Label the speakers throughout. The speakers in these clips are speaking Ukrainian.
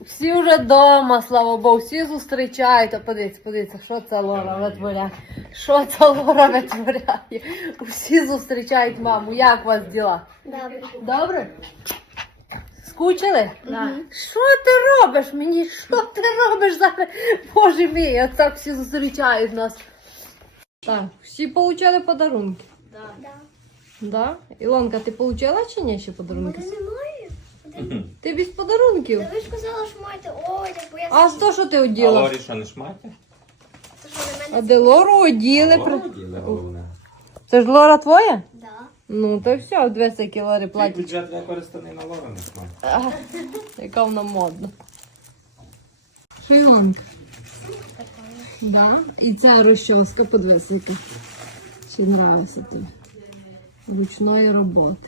Speaker 1: Всі вже вдома, слава Богу, всі зустрічають. Подивіться, що це Лора витворяє. Що це Лора витворяє? Всі зустрічають маму. Як у вас діла?
Speaker 2: Добре.
Speaker 1: Добре? Скучили?
Speaker 2: Да.
Speaker 1: Що ти робиш мені? Що ти робиш зараз? Боже мій, от так всі зустрічають нас. Так, всі отримали подарунки?
Speaker 2: Да.
Speaker 1: Да? Ілонка, ти отримала чи ні ще подарунки?
Speaker 2: Мене немає.
Speaker 1: Ти без подарунків?
Speaker 2: Та ви ж казали, що маєте одяг, бо я
Speaker 1: А то, що ти
Speaker 3: А
Speaker 1: оділа?
Speaker 3: Лорі що не шматі?
Speaker 2: Це що на
Speaker 1: А
Speaker 2: мене?
Speaker 1: де Лору оділи?
Speaker 3: Лорі головне.
Speaker 1: Це ж Лора твоя?
Speaker 2: Да.
Speaker 1: Ну, то все, дивися, які Лорі
Speaker 3: Твій
Speaker 1: платять.
Speaker 3: бюджет використаний на Лору не шматі.
Speaker 1: Ага, яка вона модна. Що, Ілонка? Да? І ця розчоска, подивися, яка. Чи нравиться тобі? Ручної роботи.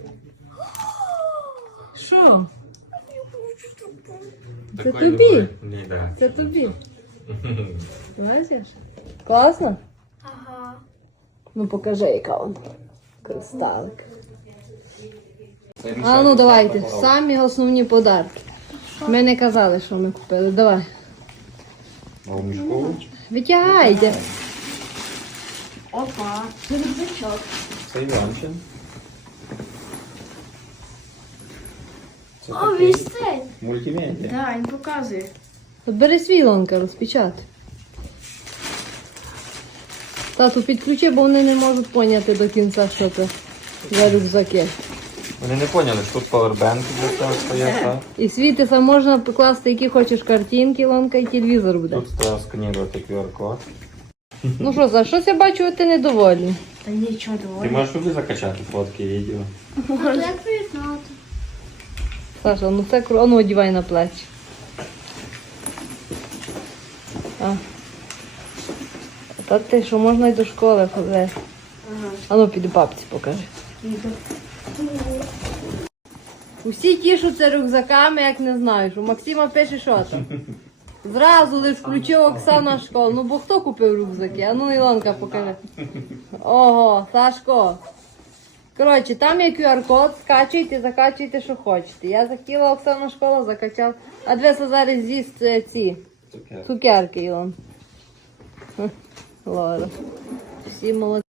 Speaker 1: Що? Це
Speaker 3: Такої
Speaker 1: тобі?
Speaker 3: любові. Ні, да.
Speaker 1: Це тобі. Бачиш? Класно?
Speaker 2: Ага.
Speaker 1: Ну покажи, яка вона. Кристалик.
Speaker 3: Цей
Speaker 1: А
Speaker 3: мішок
Speaker 1: ну
Speaker 3: я
Speaker 1: давайте,
Speaker 3: поклав.
Speaker 1: самі основні подарки. Ми не казали, що ми купили. Давай.
Speaker 3: А у мішку?
Speaker 1: Витягайте.
Speaker 2: Опа. Рюкзачок.
Speaker 3: Це Іванчин. Це
Speaker 2: О,
Speaker 3: такий
Speaker 2: весь цей.
Speaker 3: мультимедіа.
Speaker 2: Да, він показує.
Speaker 1: От бери свій, Лонка, розпечатай. Тату, підключи, бо вони не можуть поняти до кінця, що це за рюкзаки.
Speaker 3: Вони не поняли, що тут павербенки для цього стоять, так?
Speaker 1: І світиться можна покласти, які хочеш картинки, Лонка, і телевізор буде.
Speaker 3: Тут треба сканувати QR-код.
Speaker 1: Ну що, за щось я бачу, ти недовольний.
Speaker 2: Та нічого
Speaker 3: Ти
Speaker 2: доволі.
Speaker 3: можеш собі закачати фотки і відео.
Speaker 2: А як приєднати?
Speaker 1: Саша, ну це круто. Ну, одівай на плечі. А. Та ти що, можна й до школи ходити.
Speaker 2: Ага.
Speaker 1: А ну, піду бабці покажи. Усі тішуться рюкзаками, як не знаєш. У Максима пише, що там. Зразу лиш включив Оксана в школу. Ну, бо хто купив рюкзаки? А ну, Ілонка, покажи. Ого, Сашко. Коротше, там є QR-код, скачуйте, закачуйте, що хочете. Я захотіла Оксану школу, закачав. А дивися, зараз з'їсть ці
Speaker 3: Цукерки.
Speaker 1: цукерки, Ілон. Лора. Всі молодці.